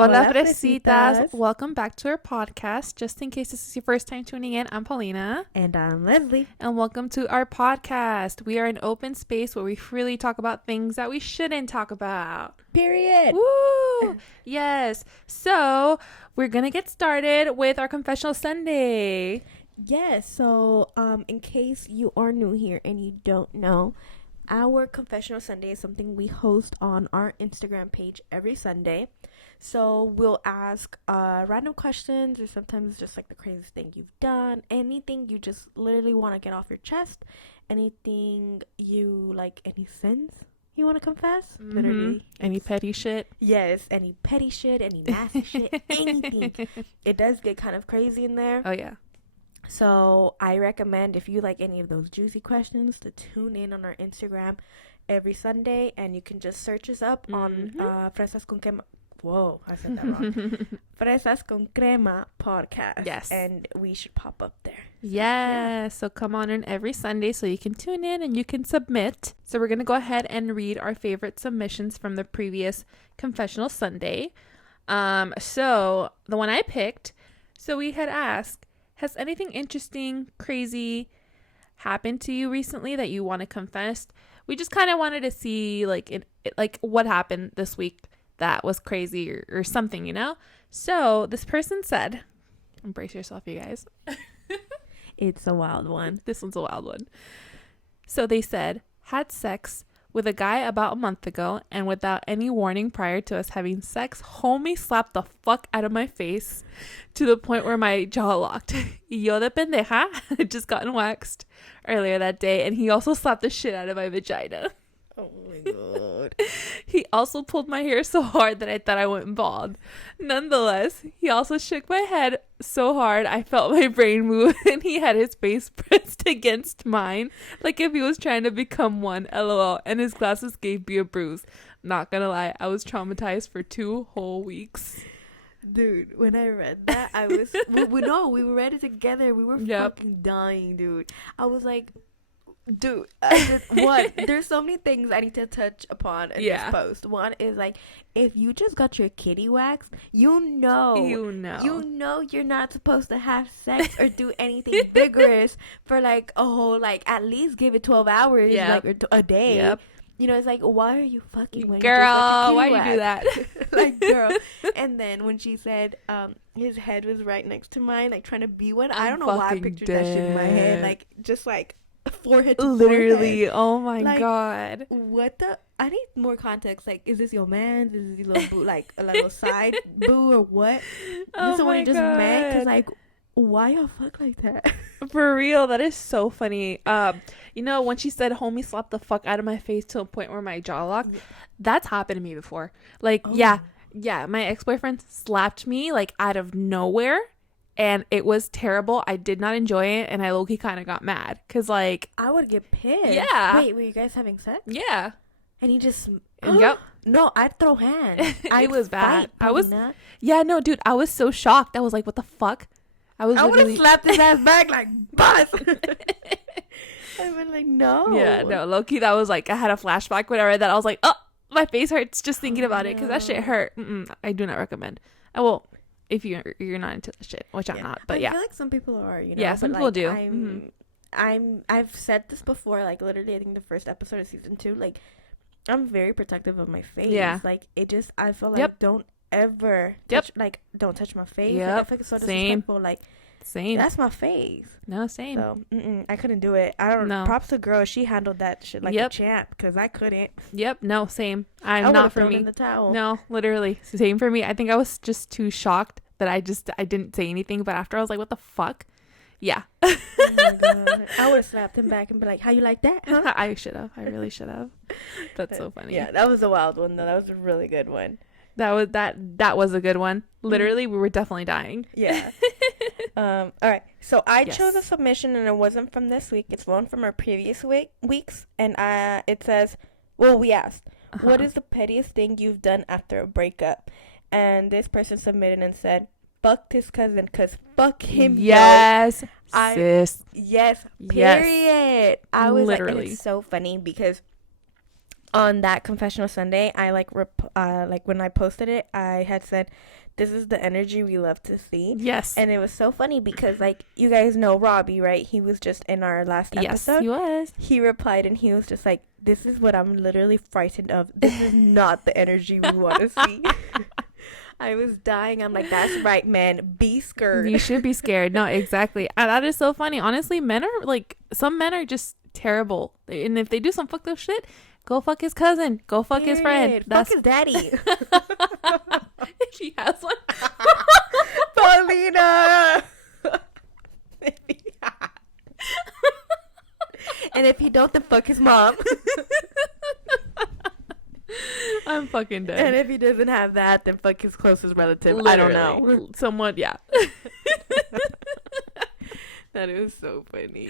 Hola, Fresitas. Welcome back to our podcast. Just in case this is your first time tuning in, I'm Paulina. And I'm Leslie. And welcome to our podcast. We are an open space where we freely talk about things that we shouldn't talk about. Period. Woo! Yes. So, we're going to get started with our Confessional Sunday. Yes. So, in case you are new here and you don't know, our Confessional Sunday is something we host on our Instagram page every Sunday. So we'll ask random questions, or sometimes just like the craziest thing you've done, anything you just literally want to get off your chest, anything you like, any sins you want to confess, literally. Any petty shit? Yes, any petty shit, any nasty shit, anything. It does get kind of crazy in there. Oh, yeah. So I recommend, if you like any of those juicy questions, to tune in on our Instagram every Sunday, and you can just search us up on Fresas con Crema. Whoa, I said that wrong. Fresas con Crema podcast. Yes. And we should pop up there. Yeah, so come on in every Sunday so you can tune in and you can submit. So we're going to go ahead and read our favorite submissions from the previous Confessional Sunday. So the one I picked, so we had asked, has anything interesting, crazy happened to you recently that you want to confess? We just kind of wanted to see like what happened this week that was crazy or something, you know? So this person said, embrace yourself, you guys. It's a wild one. This one's a wild one. So they said, had sex with a guy about a month ago, and without any warning prior to us having sex, homie slapped the fuck out of my face to the point where my jaw locked. Yo de pendeja had just gotten waxed earlier that day, and he also slapped the shit out of my vagina. Oh my god. He also pulled my hair so hard that I thought I went bald. Nonetheless, he also shook my head so hard I felt my brain move, and he had his face pressed against mine like if he was trying to become one. LOL. And his glasses gave me a bruise. Not gonna lie, I was traumatized for 2 whole weeks. Dude, when I read that, I was we read it together. We were fucking dying, dude. I was like, dude, there's so many things I need to touch upon in this post. One is like, if you just got your kitty waxed, you know you're not supposed to have sex or do anything vigorous for like a whole, like, at least give it 12 hours, like, or a day. Yep. You know, it's like, why are you fucking when girl, why you do that? Like, girl. And then when she said his head was right next to mine, like trying to be one, I don't know why I pictured that shit in my head, like, just like forehead to literally forehead. Oh my like, god, what the, I need more context. Like, is this your man? Is this your little boo, like a little side boo, or what? Oh, this is what my he just god. meant? Because, like, why y'all fuck like that? For real, that is so funny. You know, when she said homie slapped the fuck out of my face to a point where my jaw locked, that's happened to me before. Like, yeah, my ex-boyfriend slapped me like out of nowhere, and it was terrible. I did not enjoy it, and I low-key kind of got mad because, like, I would get pissed. Yeah. Wait, were you guys having sex? Yeah. And he just Yep. No, I'd throw hands. It was bad. I was no, dude, I was so shocked. I was like, what the fuck? I would have slapped his ass back like bust. I was like, no. Yeah, no, low-key, that was like, I had a flashback whenever that I was like, oh, my face hurts just thinking about it, because that shit hurt. I do not recommend. I will, if you're not into that shit, which I'm not, but I feel like some people are, you know. Yeah, some but, people like, do. I've said this before, like, literally, I think the first episode of season 2, like, I'm very protective of my face. Yeah. Like, it just, I feel like, don't ever touch, like, don't touch my face. Like, I feel like it's so disrespectful. Like, same. That's my face. No, same. So, I couldn't do it. I don't know. Props to girl. She handled that shit like a champ, because I couldn't. Yep. No, same. I'm not for me. In the towel. No, literally. Same for me. I think I was just too shocked that I didn't say anything. But after I was like, what the fuck? Yeah. Oh my god. I would have slapped him back and be like, how you like that, huh? I should have. I really should have. That's so funny. Yeah, that was a wild one, though. That was a really good one. That was a good one. Literally, we were definitely dying. Yeah. All right. So I chose a submission, and it wasn't from this week. It's one from our previous weeks, and it says, well, we asked, what is the pettiest thing you've done after a breakup? And this person submitted and said, fucked his cousin, because fuck him. Yes, sis. Yes, period. Yes. I was literally. like, and it's so funny because on that confessional Sunday, I like when I posted it, I had said, "This is the energy we love to see." Yes. And it was so funny because, like, you guys know Robbie, right? He was just in our last episode. Yes, he was. He replied and he was just like, "This is what I'm literally frightened of. This is not the energy we want to see." I was dying. I'm like, "That's right, man. Be scared." You should be scared. No, exactly. And that is so funny. Honestly, men are like, some men are just terrible. And if they do some fucked up shit, go fuck his cousin. Go fuck his friend. Fuck his daddy. If he has one. Paulina. And if he don't, then fuck his mom. I'm fucking dead. And if he doesn't have that, then fuck his closest relative. Literally. I don't know. Somewhat, yeah. That is so funny.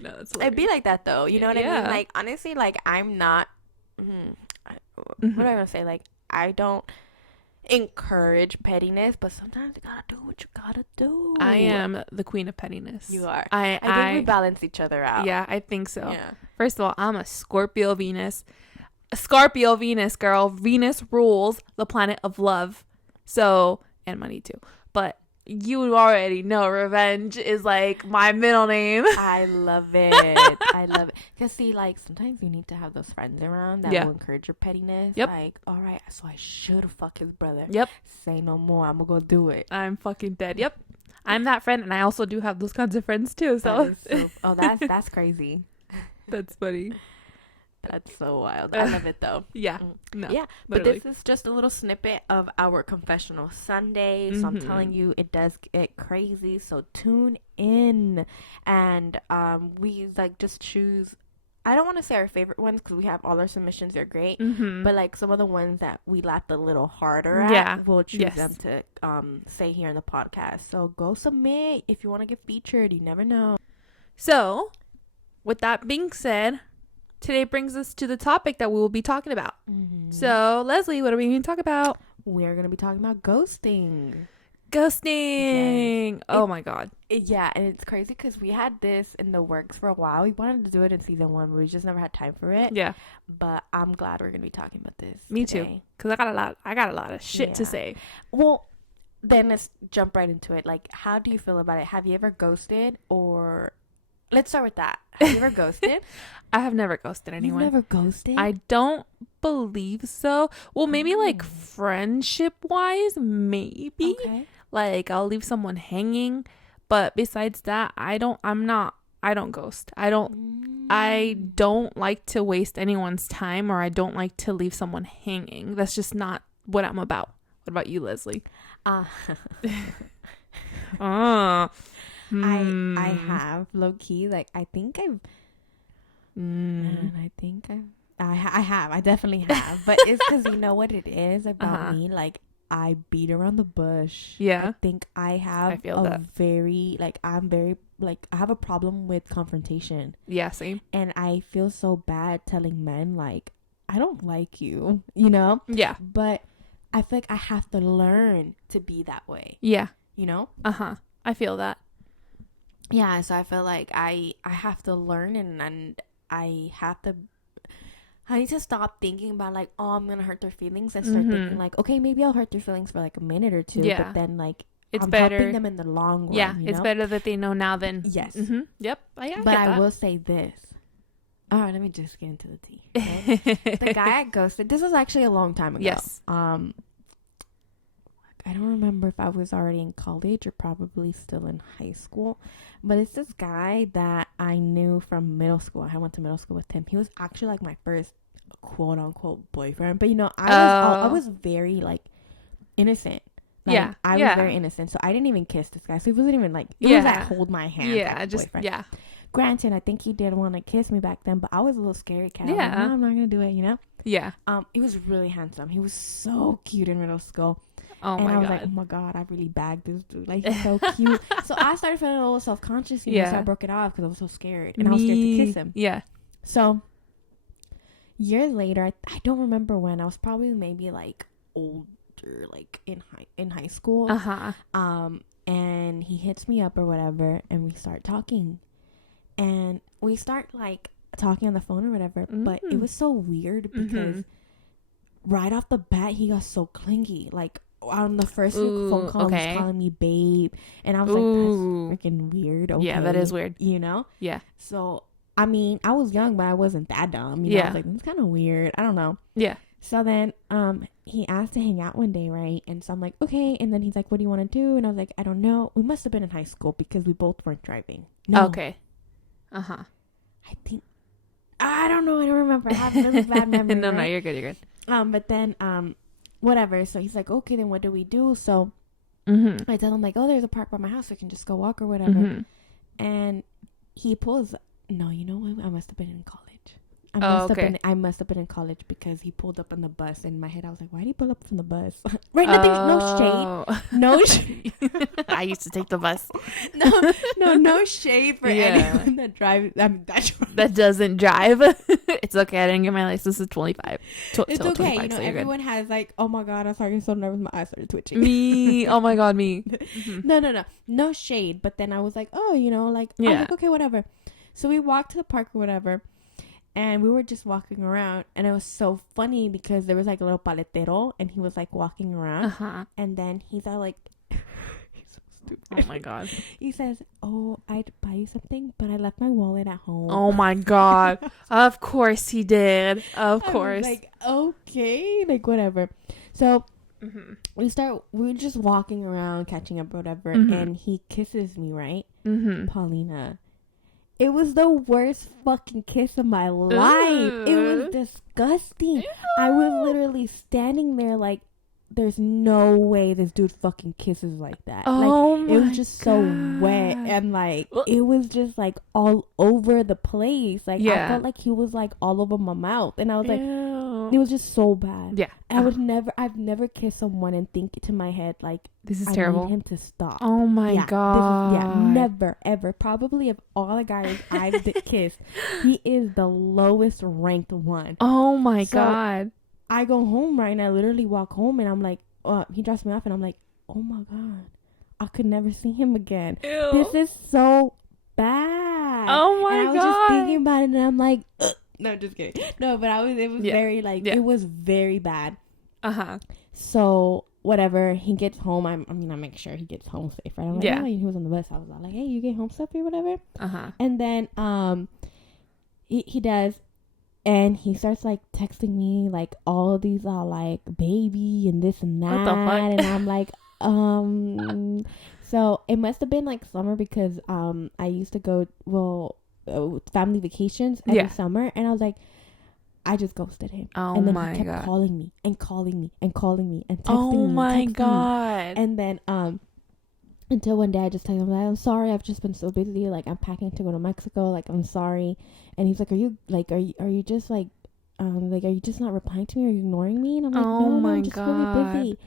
No, it's It'd be like that though. You know what I mean? Like, honestly, like, I'm not. What do I want to say? Like, I don't encourage pettiness, but sometimes you gotta do what you gotta do. I am the queen of pettiness. You are. I think we balance each other out. Yeah, I think so. Yeah. First of all, I'm a Scorpio Venus. A Scorpio Venus, girl. Venus rules the planet of love. So, and money too. But you already know revenge is like my middle name. I love it. I love it. Because, see, like, sometimes you need to have those friends around that will encourage your pettiness. Yep. Like, all right, so I should fuck his brother. Yep. Say no more. I'm going to go do it. I'm fucking dead. Yep. I'm that friend, and I also do have those kinds of friends too. So, that's crazy. That's funny. That's so wild. I love it though. Yeah. No. Yeah. Literally. But this is just a little snippet of our confessional Sunday. So I'm telling you, it does get crazy. So tune in. And we like just choose. I don't want to say our favorite ones because we have all our submissions. They're great. But like some of the ones that we laughed a little harder at, we'll choose them to say here in the podcast. So go submit if you want to get featured. You never know. So with that being said, today brings us to the topic that we will be talking about. So, Leslie, what are we going to talk about? We're going to be talking about ghosting. Ghosting. Yes. Oh, my God. Yeah, and it's crazy because we had this in the works for a while. We wanted to do it in season 1, but we just never had time for it. Yeah. But I'm glad we're going to be talking about this Me today. too. Because I got a lot of shit to say. Well, then let's jump right into it. Like, how do you feel about it? Have you ever ghosted or... Let's start with that. Have you ever ghosted? I have never ghosted anyone. You've never ghosted? I don't believe so. Well, maybe like friendship wise, maybe. Okay. Like I'll leave someone hanging, but besides that, I don't ghost. I don't like to waste anyone's time, or I don't like to leave someone hanging. That's just not what I'm about. What about you, Leslie? I have low key, like, I think I've I definitely have, but it's because you know what it is about me, like, I beat around the bush. Yeah. I think I have very, like, I'm very, like, I have a problem with confrontation. Yeah, same. And I feel so bad telling men, like, I don't like you, you know? Yeah. But I feel like I have to learn to be that way. Yeah. You know? I feel that. Yeah, so I feel like I have to learn and I need to stop thinking about, like, oh, I'm gonna hurt their feelings, and start thinking, like, okay, maybe I'll hurt their feelings for like a minute or two, but then, like, it's I'm better helping them in the long run. Yeah, you it's know? better that they know now than yes. Yep. But I will say this. All right, let me just get into the tea. Okay? The guy I ghosted. This was actually a long time ago. Yes. I don't remember if I was already in college or probably still in high school, but it's this guy that I knew from middle school. I went to middle school with him. He was actually like my first quote unquote boyfriend, but you know, I was very like innocent. Like, I was very innocent, so I didn't even kiss this guy. So he wasn't even like, it was like hold my hand. Yeah, just boyfriend. Granted, I think he did want to kiss me back then, but I was a little scared cat. Yeah, like, no, I'm not gonna do it. You know. Yeah. He was really handsome. He was so cute in middle school. Oh and my I was God. like, oh my God, I really bagged this dude. Like, he's so cute. So I started feeling a little self-conscious, you know, so I broke it off because I was so scared. And I was scared to kiss him. Yeah. So years later, I don't remember when. I was probably maybe like older, like in high school. And he hits me up or whatever, and we start talking. And we start like talking on the phone or whatever. But it was so weird because right off the bat, he got so clingy. Like, on the first phone call, he was calling me babe. And I was like, that's freaking weird. Okay, yeah, that is weird. You know? Yeah. So, I mean, I was young, but I wasn't that dumb. You know? I was like, it's kind of weird. I don't know. Yeah. So then he asked to hang out one day, right? And so I'm like, okay. And then he's like, what do you want to do? And I was like, I don't know. We must have been in high school because we both weren't driving. No. Okay. Uh-huh. I think, I don't know. I don't remember. I have really bad memory. No, right? you're good. You're good. But then, whatever. So he's like, okay, then what do we do? So I tell him like, oh, there's a park by my house. We can just go walk or whatever. And he pulls, no, you know what? I must have been in college. I must have been in college because he pulled up on the bus. And in my head, I was like, why did he pull up from the bus? Right? No shade. No shade. I used to take the bus. No shade for anyone that drives. I mean, that doesn't drive. It's okay. I didn't get my license at 25. It's okay. You know, so everyone has like, oh my God, I'm sorry. I'm so nervous. My eyes started twitching. Me. Oh my God, me. No shade. But then I was like, oh, you know, like, I was like, okay, whatever. So we walked to the park or whatever. And we were just walking around, and it was so funny because there was like a little paletero, and he was like walking around, and then he's all like, he's so stupid. Oh my God. He says, "Oh, I'd buy you something, but I left my wallet at home." Oh my God. Of course he did. Of course. I was like, okay, like whatever. So we were just walking around, catching up, whatever, and he kisses me, right, Paulina. It was the worst fucking kiss of my life. It was disgusting. Ew. I was literally standing there like, there's no way this dude fucking kisses like that. Oh like, my it was just God. so wet and like it was just like all over the place. Like I felt like he was like all over my mouth, and I was like, it was just so bad. Yeah, I've never kissed someone and think to my head like, this is I terrible. need him to stop. Oh my God. Never ever. Probably of all the guys I've kissed, he is the lowest ranked one. Oh my God. I go home, right, and I literally walk home, and I'm like, he drops me off, and I'm like, oh my God, I could never see him again. Ew. This is so bad. Oh my God. I was just thinking about it, and I'm like, ugh. No, just kidding. No, but it was very like, it was very bad. So whatever, he gets home. I make sure he gets home safe, right? I'm like, oh, he was on the bus. I was like, hey, you get home safe or whatever. And then he does. And he starts like texting me like all these are like baby and this and that. What the fuck? And I'm like, so it must have been like summer because I used to go family vacations every summer, and I was like, I just ghosted him. Oh and then my he kept God. calling me and calling me and calling me and texting me. Oh and my texting God. me. And then until one day I just told him, like, I'm sorry, I've just been so busy, like I'm packing to go to Mexico, like I'm sorry. And he's like, are you just like are you just not replying to me, or are you ignoring me? And I'm like, no, I'm just really busy.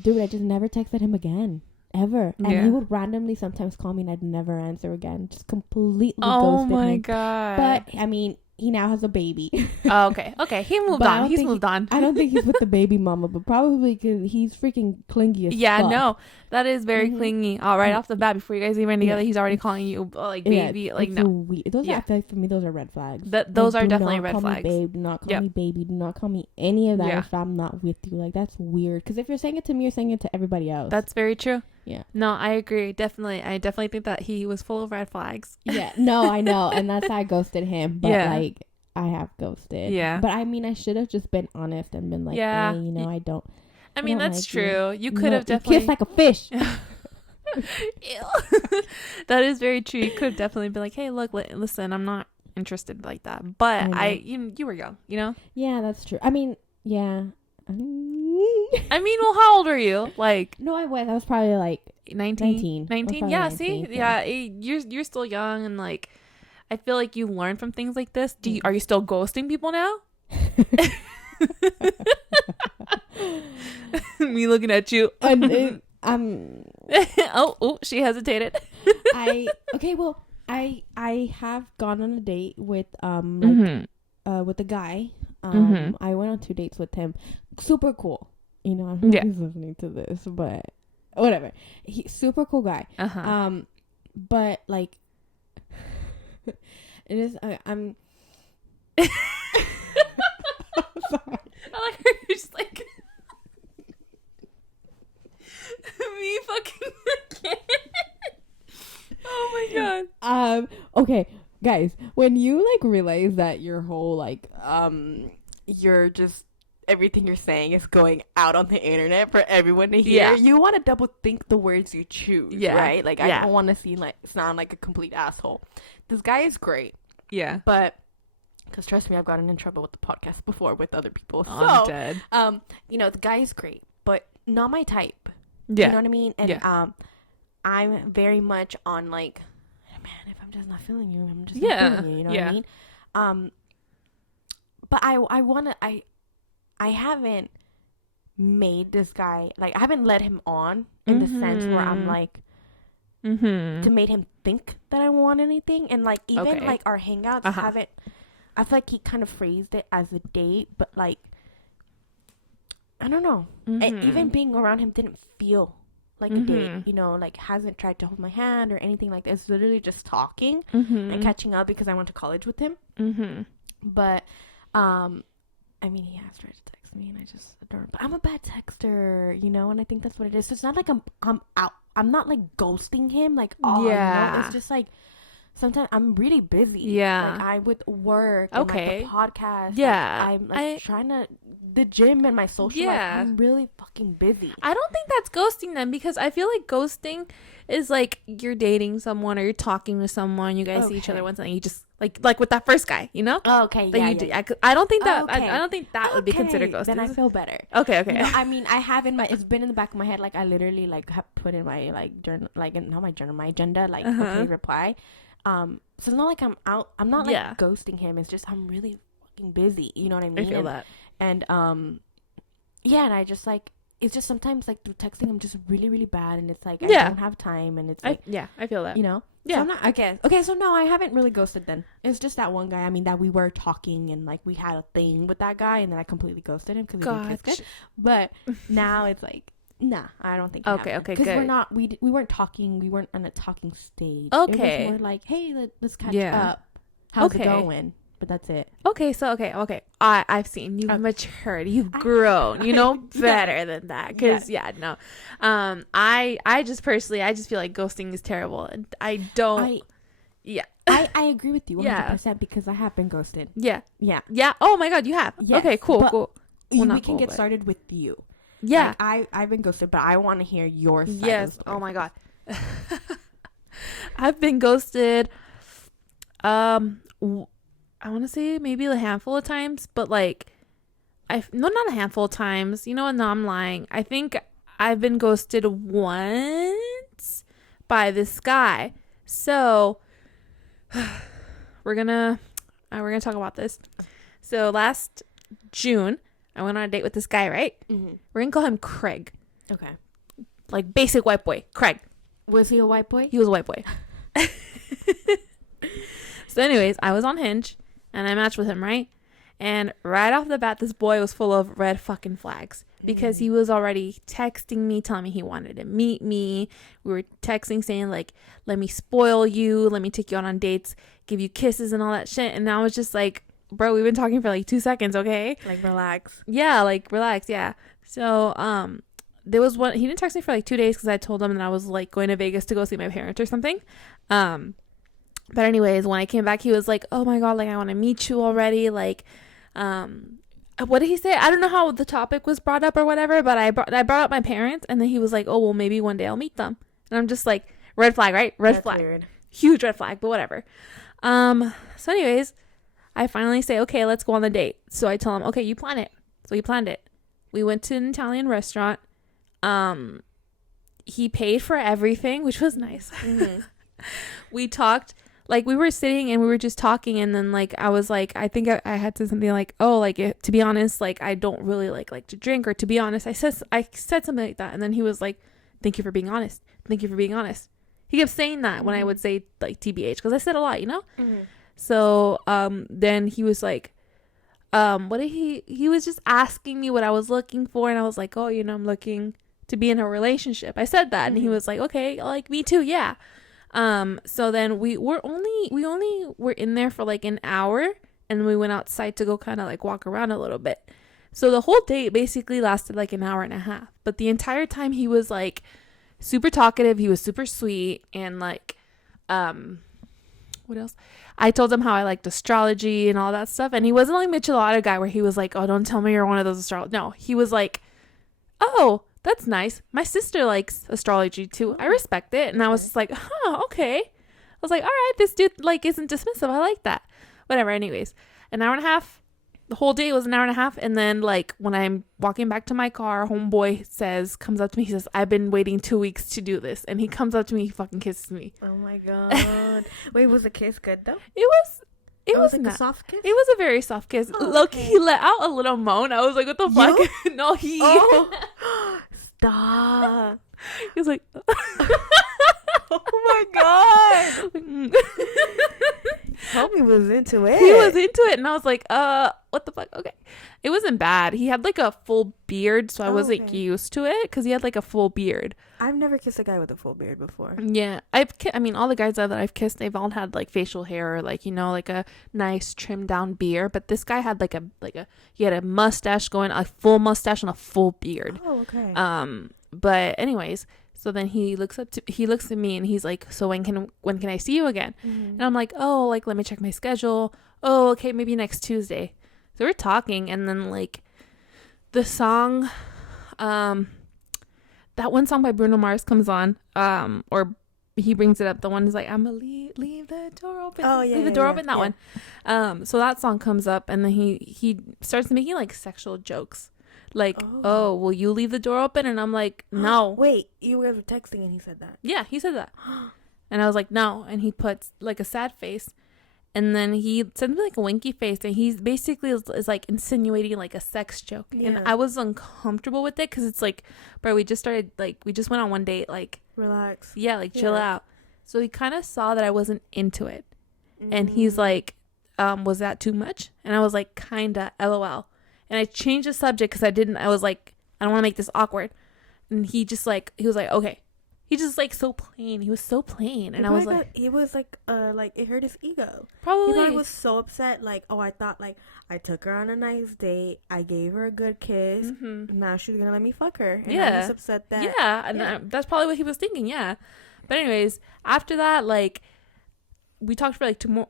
Dude, I just never texted him again. Ever. And he would randomly sometimes call me, and I'd never answer again. Just completely ghosted him. Oh my God. But I mean, he now has a baby. Oh, okay. He moved on. He's moved on. I don't think he's with the baby mama, but probably because he's freaking clingy as fuck. No, that is very clingy. Right off the bat, before you guys even together, he's already calling you like baby. Like no, those are, I feel like for me, those are red flags. Those are definitely red flags. Do not call me babe. Do not call me baby. Do not call me any of that if I'm not with you. Like that's weird. Because if you're saying it to me, you're saying it to everybody else. That's very true. Yeah. No, I agree. Definitely. I definitely think that he was full of red flags. Yeah. No, I know, and that's how I ghosted him. But like, I have ghosted. Yeah. But I mean, I should have just been honest and been like, hey, I don't. I mean, that's like true. You could have definitely kissed like a fish. That is very true. You could have definitely been like, hey, look, listen, I'm not interested like that. But you were young, you know? Yeah, that's true. I mean, yeah. I mean, well, how old are you? Like, no, I was probably like 19. 19? Yeah, 19, see? Yeah, you're still young, and like, I feel like you learn from things like this. Are you still ghosting people now? Me looking at you. Oh, she hesitated. I have gone on a date with with a guy. I went on 2 dates with him. Super cool. You know, I'm not he's listening to this, but whatever. He's super cool guy. But like, it is. I like her. You're just like me fucking again. Oh my god. Okay, guys, when you like realize that your whole like you're just everything you're saying is going out on the internet for everyone to hear, you want to double think the words you choose, right? Like, I don't want to sound like a complete asshole. This guy is great. Yeah. But, because trust me, I've gotten in trouble with the podcast before with other people. Oh, I'm dead. The guy is great, but not my type. Yeah. You know what I mean? And, I'm very much on, like, man, if I'm just not feeling you, I'm just not feeling you. You know what I mean? But I haven't made this guy, like, I haven't led him on in the sense where I'm like, to make him think that I want anything. And, like, even, like, our hangouts haven't, I feel like he kind of phrased it as a date, but, like, I don't know. And even being around him didn't feel like a date, you know, like, hasn't tried to hold my hand or anything like that. It's literally just talking and catching up because I went to college with him. But, I mean, he has tried to text me, and I just adore him. But I'm a bad texter, you know, and I think that's what it is. So it's not like I'm out. I'm not, like, ghosting him. Like, you know? It's just, like, sometimes I'm really busy. Yeah. Like, I with work and, like, the podcast. Yeah. Like, I'm, like, trying to... The gym and my social life. I'm really fucking busy. I don't think that's ghosting them, because I feel like ghosting is, like, you're dating someone or you're talking to someone. You guys see each other once, and you just... Like with that first guy, you know? Oh, okay, I don't think that I don't think that would be considered ghosting. Then I feel better. Okay. You know, I mean, I have it's been in the back of my head. Like, I literally like have put in my like journal, like not my journal, my agenda. Like, okay, reply. So it's not like I'm out. I'm not like ghosting him. It's just I'm really fucking busy. You know what I mean? I feel that. And and I just like. It's just sometimes, like, through texting, I'm just really, really bad. And it's, like, I don't have time. And it's, like... I feel that. You know? Yeah. So I'm not... Okay, so, no, I haven't really ghosted then. It's just that one guy. I mean, that we were talking and, like, we had a thing with that guy. And then I completely ghosted him because we didn't kiss good. But now it's, like... Nah, I don't think okay, good. Because we're not... We weren't talking. We weren't on a talking stage. Okay. It was more like, hey, let's catch up. How's it going? But that's it. Okay, so okay. I've seen you've matured, you've grown, you know better than that. Because I just personally, I just feel like ghosting is terrible, and I don't. I agree with you 100% because I have been ghosted. Yeah. Oh my god, you have. Yes, okay, cool. Well, we can get started with you. Yeah, like, I've been ghosted, but I want to hear your side. Yes. Oh my god. I've been ghosted. I want to say maybe a handful of times, but like, not a handful of times. You know what? No, I'm lying. I think I've been ghosted once by this guy. So we're gonna talk about this. So last June, I went on a date with this guy. Right? Mm-hmm. We're gonna call him Craig. Okay. Like basic white boy, Craig. Was he a white boy? He was a white boy. So anyways, I was on Hinge. And I matched with him, right? And right off the bat, this boy was full of red fucking flags. Because he was already texting me, telling me he wanted to meet me. We were texting saying, like, let me spoil you. Let me take you out on dates. Give you kisses and all that shit. And I was just like, bro, we've been talking for like 2 seconds, okay? Like, relax. Yeah, like, relax, yeah. So, there was one, he didn't text me for like 2 days because I told him that I was like going to Vegas to go see my parents or something. But anyways, when I came back, he was like, oh my god, like, I want to meet you already. Like, what did he say? I don't know how the topic was brought up or whatever, but I brought up my parents, and then he was like, oh, well, maybe one day I'll meet them. And I'm just like, red flag, right? Red flag. Weird. Huge red flag, but whatever. So anyways, I finally say, okay, let's go on the date. So I tell him, okay, you plan it. So he planned it. We went to an Italian restaurant. He paid for everything, which was nice. Mm-hmm. We talked. Like, we were sitting and we were just talking, and then, like, I was like, I think I had said something like, oh, like, to be honest, like, I don't really like to drink, or to be honest, I said something like that, and then he was like, thank you for being honest. Thank you for being honest. He kept saying that when I would say, like, TBH, because I said a lot, you know? Mm-hmm. So, then he was like, what did he was just asking me what I was looking for, and I was like, oh, you know, I'm looking to be in a relationship. I said that, and he was like, okay, like, me too, yeah. So then we only were in there for like an hour, and we went outside to go kind of like walk around a little bit. So the whole date basically lasted like an hour and a half, but the entire time he was like super talkative, he was super sweet, and like what else? I told him how I liked astrology and all that stuff, and he wasn't like Michelada guy where he was like, oh, don't tell me you're one of those astrologers. No, he was like, oh, that's nice, my sister likes astrology too, I respect it. And I was just like, huh, okay. I was like, all right, this dude like isn't dismissive, I like that. Whatever. Anyways, an hour and a half, the whole day was an hour and a half. And then like when I'm walking back to my car, homeboy comes up to me, he says, I've been waiting 2 weeks to do this. And he comes up to me, he fucking kisses me. Oh my god. Wait, was the kiss good though? It was like not, a soft kiss? it was a very soft kiss. Oh, Look, okay. he let out a little moan. I was like, what the fuck? No, he Oh. Stop. he was like, Oh my god. Homie was into it. he was into it, and I was like, what the fuck? Okay. It wasn't bad. He had like a full beard, so I wasn't okay. used to it because he had like a full beard. I've never kissed a guy with a full beard before. Yeah, I mean, all the guys that I've kissed, they've all had like facial hair or like, you know, like a nice trimmed down beard. But this guy had he had a mustache going, a full mustache and a full beard. Oh, okay. But anyways, so then he looks at me and he's like, so when can I see you again? And I'm like, oh, like let me check my schedule. Oh, okay, maybe next Tuesday. So we're talking, and then like the song, that one song by Bruno Mars comes on, or he brings it up. The one is like, I'm gonna leave the door open. Oh yeah, leave the door yeah, open. That yeah. one. So that song comes up, and then he starts making like sexual jokes, like, oh, will you leave the door open? And I'm like, no. Wait, you guys were texting and he said that? Yeah, he said that, and I was like, no. And he puts like a sad face. And then he sends me like a winky face, and he's basically is like insinuating like a sex joke. Yeah. And I was uncomfortable with it because it's like, bro, we just went on one date, like, Relax. yeah, like chill out. So he kind of saw that I wasn't into it, and Mm. he's like, was that too much? And I was like, kinda, lol. And I changed the subject because I was like, I don't want to make this awkward. And he was like, okay. He just like so plain. He was so plain, and I was like, he was like it hurt his ego. probably. He probably was so upset. Like, oh, I thought like I took her on a nice date. I gave her a good kiss. Mm-hmm. Now she's gonna let me fuck her. And Yeah. I'm just upset that. Yeah, and that's probably what he was thinking. Yeah, but anyways, after that, like, we talked for like two more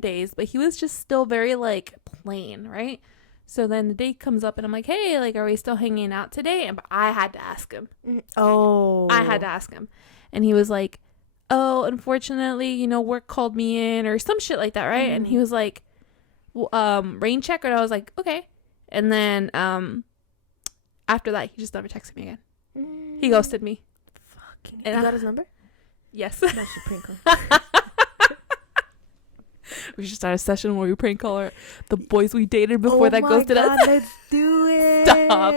days, but he was just still very like plain, right? So then the date comes up, and I'm like, hey, like, are we still hanging out today? And I had to ask him. Oh. I had to ask him, and he was like, oh, unfortunately, you know, work called me in or some shit like that, right? And he was like, rain check, and I was like, okay. And then after that, he just never texted me again. He ghosted me. Fucking. And You got his number? Yes. That should prank him. We should start a session where we prank call the boys we dated before that ghosted God, us. Let's do it. Stop.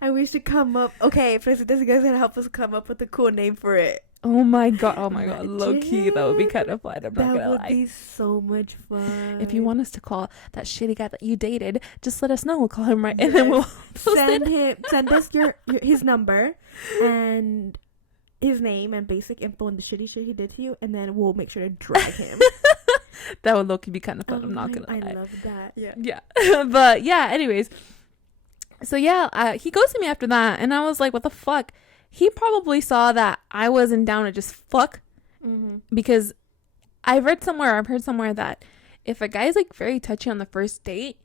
And we should come up. Okay, Fresitas, you guys gotta help us come up with a cool name for it. Oh my god. Low key, that would be kind of fun. I'm not That gonna would lie. be so much fun. If you want us to call that shitty guy that you dated, just let us know. We'll call him right, and then we'll post send us his number and his name and basic info and the shitty shit he did to you, and then we'll make sure to drag him. That would low key be kind of fun. I'm not gonna lie. I love that. Yeah. Yeah. But yeah, anyways. So yeah, he ghosted me after that, and I was like, what the fuck? He probably saw that I wasn't down to just fuck, because I've heard somewhere that if a guy's like very touchy on the first date,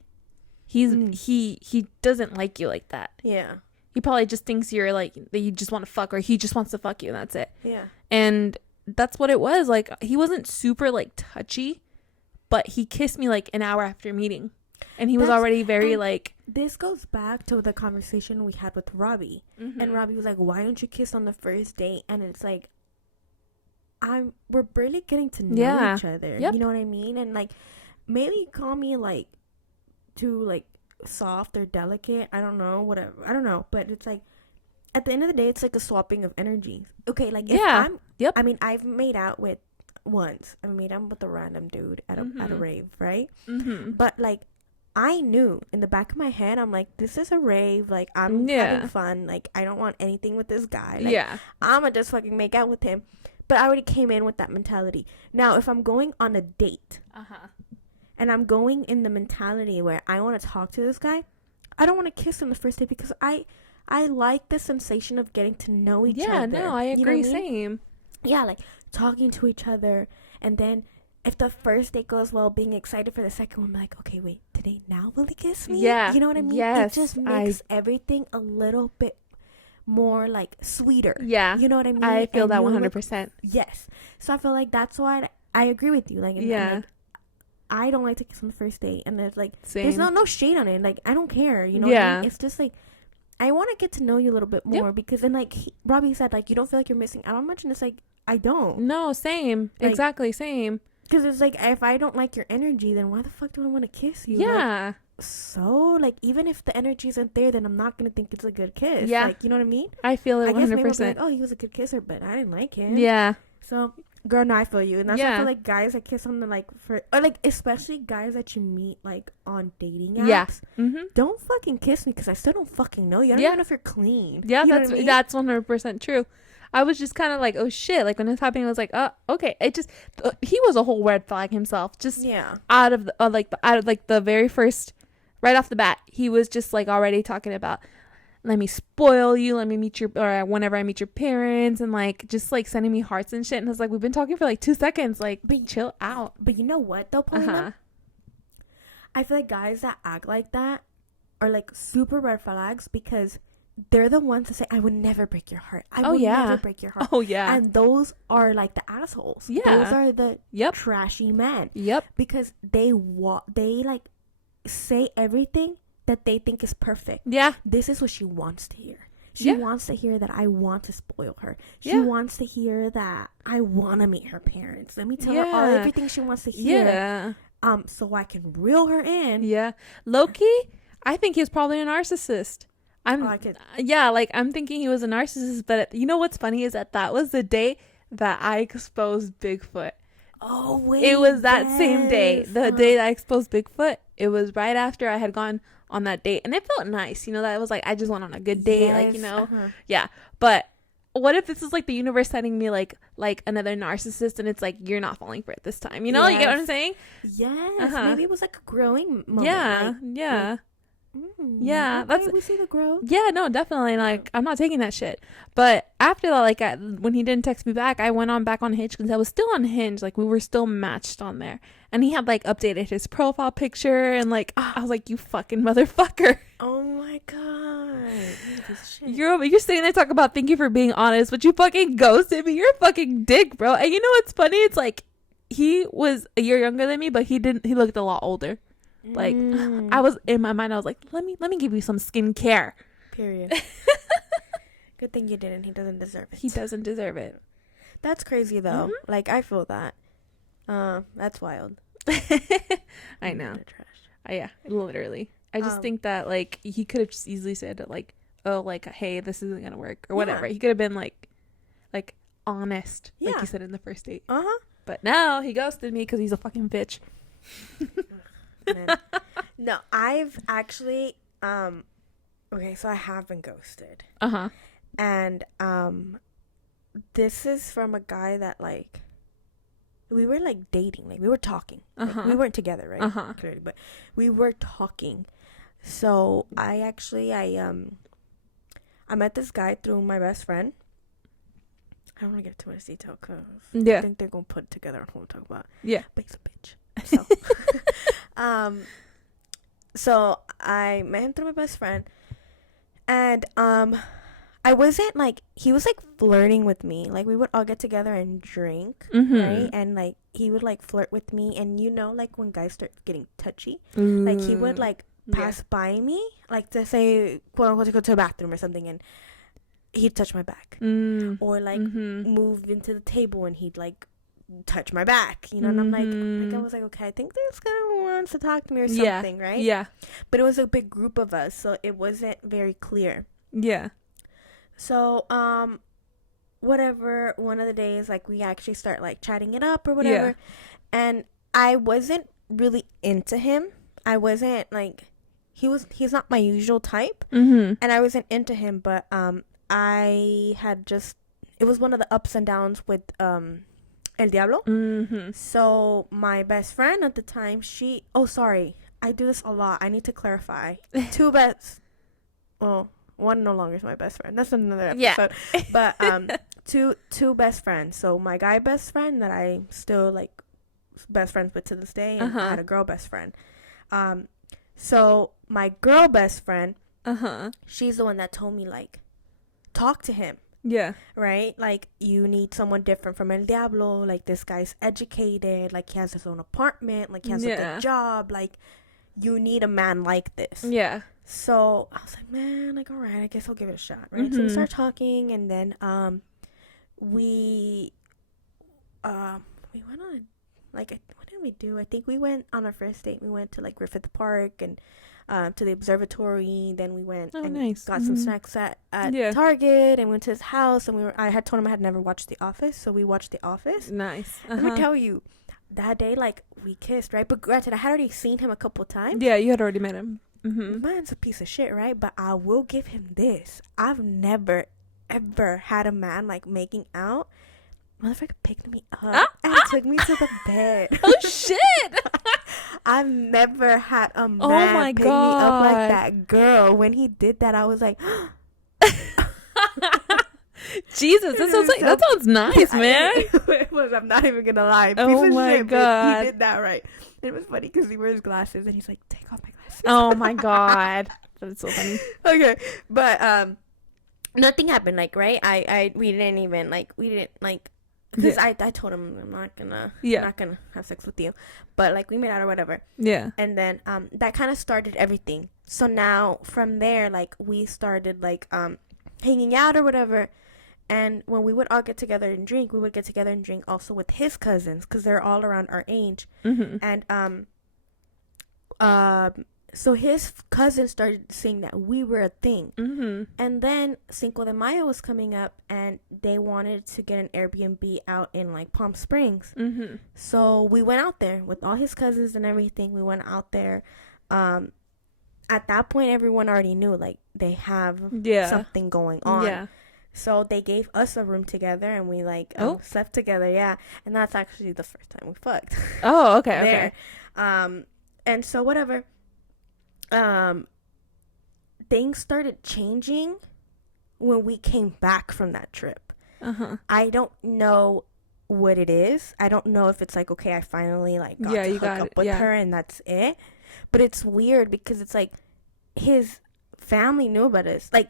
he doesn't like you like that. Yeah. He probably just thinks you're like, that you just want to fuck, or he just wants to fuck you, and that's it. Yeah. And that's what it was. Like, he wasn't super like touchy, but he kissed me like an hour after meeting, and he was already very like. This goes back to the conversation we had with Robbie, and Robbie was like, "Why don't you kiss on the first date?" And it's like, we're barely getting to know each other. Yep. You know what I mean? And like, maybe call me like too like soft or delicate. I don't know, whatever. I don't know, but it's like, at the end of the day, it's like a swapping of energy. Okay, like if I mean, I've made out with once. I made out with a random dude at a rave, right? But like, I knew in the back of my head, I'm like, this is a rave. Like, I'm having fun. Like, I don't want anything with this guy. Like, I'm gonna just fucking make out with him. But I already came in with that mentality. Now, if I'm going on a date, and I'm going in the mentality where I want to talk to this guy, I don't want to kiss him the first day because I like the sensation of getting to know each other. Yeah, no, I agree. You know what I mean? Same. Yeah, like talking to each other, and then if the first date goes well, being excited for the second one, like, okay, wait, today now will he kiss me? Yeah. You know what I mean? Yes. It just makes everything a little bit more like sweeter. Yeah. You know what I mean? I feel And that you'll 100%. yes. So I feel like that's why I agree with you. Like, and like, I don't like to kiss on the first date, and there's like, Same. there's no shade on it. Like, I don't care. You know? Yeah. What I mean? It's just like, I want to get to know you a little bit more because then, like Robbie said, like, you don't feel like you're missing out on much, and it's like, I don't. No, same. Like, exactly, same. Because it's like, if I don't like your energy, then why the fuck do I want to kiss you? Yeah. Like, so, like, even if the energy isn't there, then I'm not going to think it's a good kiss. Yeah. Like, you know what I mean? I feel it 100%. I guess maybe I'll be like, oh, he was a good kisser, but I didn't like him. Yeah. So, girl, no, I feel you. And that's why I feel like guys that kiss on the, like, or, like, especially guys that you meet, like, on dating apps. Yeah. Don't fucking kiss me because I still don't fucking know you. I don't even know if you're clean. Yeah, you that's 100% true. I was just kind of like, oh shit, like when it was happening, I was like, oh, okay. It just, he was a whole red flag himself. Just out of the very first, right off the bat, he was just like already talking about, let me spoil you, let me meet your, or whenever I meet your parents, and like just like sending me hearts and shit. And I was like, we've been talking for like 2 seconds, like, chill out. But you know what though, Paulina? I feel like guys that act like that are like super red flags because they're the ones that say, I would never break your heart. I would never break your heart. Oh, yeah. And those are like the assholes. Yeah. Those are the trashy men. Yep. Because they like say everything that they think is perfect. Yeah. This is what she wants to hear. She wants to hear that I want to spoil her. She wants to hear that I want to meet her parents. Let me tell her everything she wants to hear. Yeah. So I can reel her in. Yeah. Low-key, I think he was probably a narcissist. I'm thinking he was a narcissist, but you know what's funny is that was the day that I exposed Bigfoot. Oh, wait. It was that same day. The day that I exposed Bigfoot. It was right after I had gone on that date. And it felt nice, you know, that it was like, I just went on a good date, like, you know. Yeah. But what if this is like the universe sending me like another narcissist, and it's like, you're not falling for it this time, you know? You get what I'm saying? Yes. Maybe it was like a growing moment. Yeah. Yeah, that's we see the growth. Yeah, no, definitely. Like, I'm not taking that shit. But after that, like, when he didn't text me back, I went on back on Hinge because I was still on Hinge. Like, we were still matched on there, and he had like updated his profile picture, and like, I was like, you fucking motherfucker. Oh my god, shit. You're sitting there talking about thank you for being honest, but you fucking ghosted me. You're a fucking dick, bro. And you know what's funny? It's like he was a year younger than me, but he looked a lot older. Like, I was in my mind, I was like, let me give you some skincare. Period. Good thing you didn't. He doesn't deserve it. He doesn't deserve it. That's crazy though. Like, I feel that. That's wild. I know. Yeah, literally. I just think that like he could have just easily said like, oh, like, hey, this isn't gonna work or whatever. He could have been like honest, like you said in the first date. But now he ghosted me because he's a fucking bitch. No, I've actually okay, so I have been ghosted. And this is from a guy that like we were like dating, like we were talking. Like, we weren't together, right? Clearly, but we were talking. So I met this guy through my best friend. I don't want to get too much detail because I think they're gonna put it together on what we'll talk about. Yeah, but he's a bitch. So, so I met him through my best friend, and I wasn't like, he was like flirting with me. Like, we would all get together and drink, right? And like he would like flirt with me, and you know, like when guys start getting touchy, like he would like pass by me, like to say, quote unquote, to go to the bathroom or something, and he'd touch my back, or like move into the table and he'd like touch my back, you know. And I'm like I was like, okay, I think this guy wants to talk to me or something, right? Yeah. But it was a big group of us, so it wasn't very clear. Yeah. So whatever, one of the days, like, we actually start like chatting it up or whatever, and I wasn't really into him. I wasn't like, he's not my usual type, and I wasn't into him, but I had just, it was one of the ups and downs with El Diablo. Mm-hmm. So my best friend at the time, sorry, I do this a lot. I need to clarify. Two best, well, one no longer is my best friend. That's another episode. Yeah. But two best friends. So my guy best friend that I still like best friends with to this day, and I had a girl best friend. So my girl best friend, she's the one that told me, like, talk to him. Yeah. Right? Like, you need someone different from El Diablo. Like, this guy's educated. Like, he has his own apartment. Like, he has a good job. Like, you need a man like this. Yeah. So I was like, man, like, all right, I guess I'll give it a shot. Right? So we start talking, and then we went on, like, what did we do? I think we went on our first date. We went to, like, Griffith Park and to the observatory. Then we went got some snacks at Target and went to his house. And I had told him I had never watched The Office, so we watched The Office. Nice. Let me tell you, that day, like, we kissed, right? But granted, I had already seen him a couple times. Yeah, you had already met him. Man's a piece of shit, right? But I will give him this. I've never, ever had a man, like, making out. Motherfucker picked me up and took me to the bed. Oh, shit! I've never had a man pick me up like that. Girl, when he did that, I was like... Jesus, that sounds nice, man. It was, I'm not even gonna lie. Oh my God. He did that right. It was funny because he wears glasses and he's like, take off my glasses. Oh my God. That's so funny. Okay, but nothing happened, like, right? We didn't because I told him I'm not gonna have sex with you, but, like, we made out or whatever. Yeah. And then that kind of started everything. So now from there, like, we started, like, hanging out or whatever. And when we would all get together and drink, we would get together and drink also with his cousins because they're all around our age. And so his cousins started saying that we were a thing. And then Cinco de Mayo was coming up, and they wanted to get an Airbnb out in, like, Palm Springs. So we went out there with all his cousins and everything. We went out there. At that point, everyone already knew, like, they have something going on. Yeah. So they gave us a room together, and we, like, slept together. Yeah. And that's actually the first time we fucked. Oh, okay. Okay. And so whatever. Things started changing when we came back from that trip. I don't know what it is. I don't know if it's like, okay, I finally, like, got to hook up with her and that's it. But it's weird because it's like his family knew about us. Like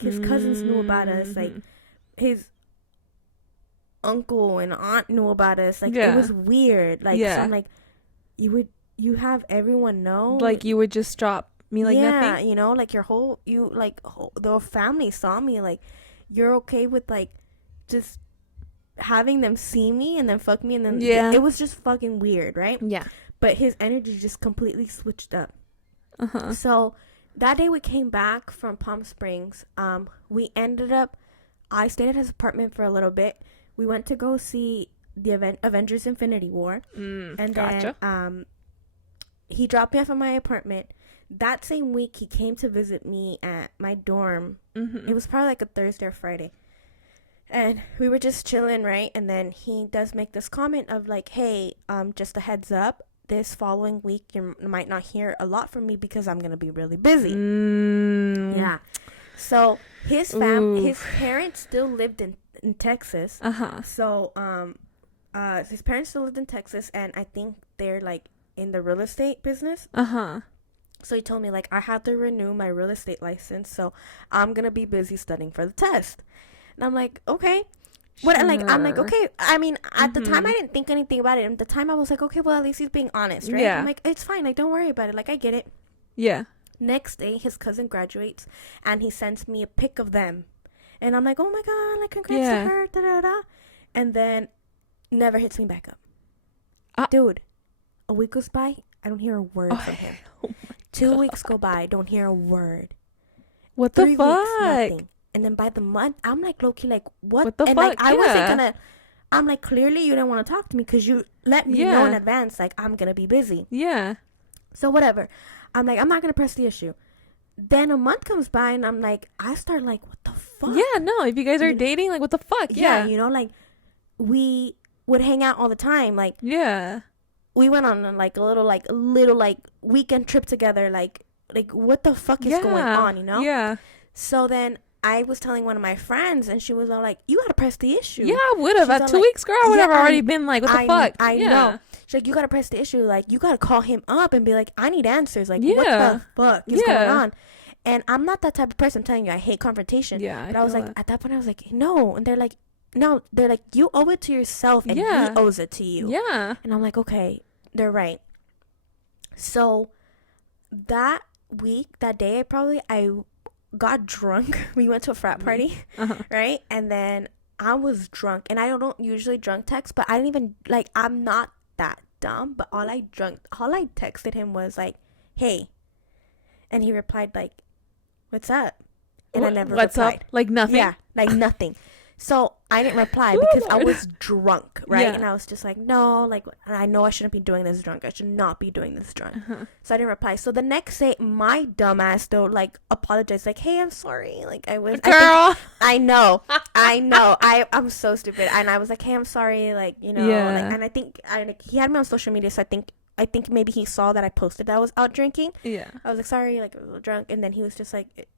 his cousins knew about us. Like, his uncle and aunt knew about us. Like, it was weird. Like, so I'm like, you have everyone know, like, you would just drop me like nothing. You know, like, the whole family saw me. Like, you're okay with, like, just having them see me and then fuck me, and then it was just fucking weird, right? Yeah. But his energy just completely switched up. So that day we came back from Palm Springs. We ended up, I stayed at his apartment for a little bit. We went to go see the Avengers Infinity War. And then he dropped me off at my apartment. That same week, he came to visit me at my dorm. It was probably like a Thursday or Friday. And we were just chilling, right? And then he does make this comment of, like, hey, just a heads up, this following week you might not hear a lot from me because I'm going to be really busy. Yeah. So his parents still lived in Texas. So his parents still lived in Texas, and I think they're, like, in the real estate business. So he told me, like, I have to renew my real estate license, so I'm gonna be busy studying for the test. And I'm like, okay. What? Sure. I'm like, okay. I mean, at the time, I didn't think anything about it. At the time, I was like, okay, well, at least he's being honest, right? I'm like, it's fine. Like, don't worry about it. Like, I get it. Yeah. Next day, his cousin graduates, and he sends me a pic of them. And I'm like, oh, my God. Like, congrats to her. Da-da-da. And then never hits me back up. Dude, a week goes by. I don't hear a word from him. 2 weeks go by. Don't hear a word. What the 3 fuck? weeks, nothing. And then by the month, I'm like, low-key, like, what the and fuck? Like, I wasn't gonna, I'm like, clearly you didn't want to talk to me because you let me know in advance, like, I'm gonna be busy. Yeah. So whatever. I'm like, I'm not gonna press the issue. Then a month comes by, and I'm like, I start like, what the fuck? Yeah, no, if you guys are dating, like, what the fuck? Yeah, you know, like, we would hang out all the time. Like, yeah. we went on like a little weekend trip together. Like what the fuck is going on, you know? Yeah. So then I was telling one of my friends, and she was all like, "You gotta press the issue." Yeah, I would have. At 2 weeks, girl, I would have already been like, "What the fuck?" I know. She's like, "You gotta press the issue. Like, you gotta call him up and be like, I need answers. Like, what the fuck is going on?" And I'm not that type of person. I'm telling you, I hate confrontation. Yeah, but I was like, at that point, I was like, no. And they're like, no. They're like, you owe it to yourself, and he owes it to you. Yeah. And I'm like, okay, they're right. So that week, that day, I got drunk. We went to a frat party, right? And then I was drunk, and I don't usually drunk text, but I didn't even like. I'm not that dumb, but all I texted him was like, "Hey," and he replied like, "What's up?" And I never What's replied. Up? Like nothing. Yeah, like nothing. So I didn't reply because I was drunk, right? Yeah. And I was just like, no, like, I know I shouldn't be doing this drunk. I should not be doing this drunk. So I didn't reply. So the next day, my dumbass, though, like, apologized. Like, hey, I'm sorry. Like, Girl. I know. I'm so stupid. And I was like, hey, I'm sorry. Like, you know. Yeah. Like, and I think he had me on social media. So I think maybe he saw that I posted that I was out drinking. Yeah. I was like, sorry. Like, I was a little drunk. And then he was just like,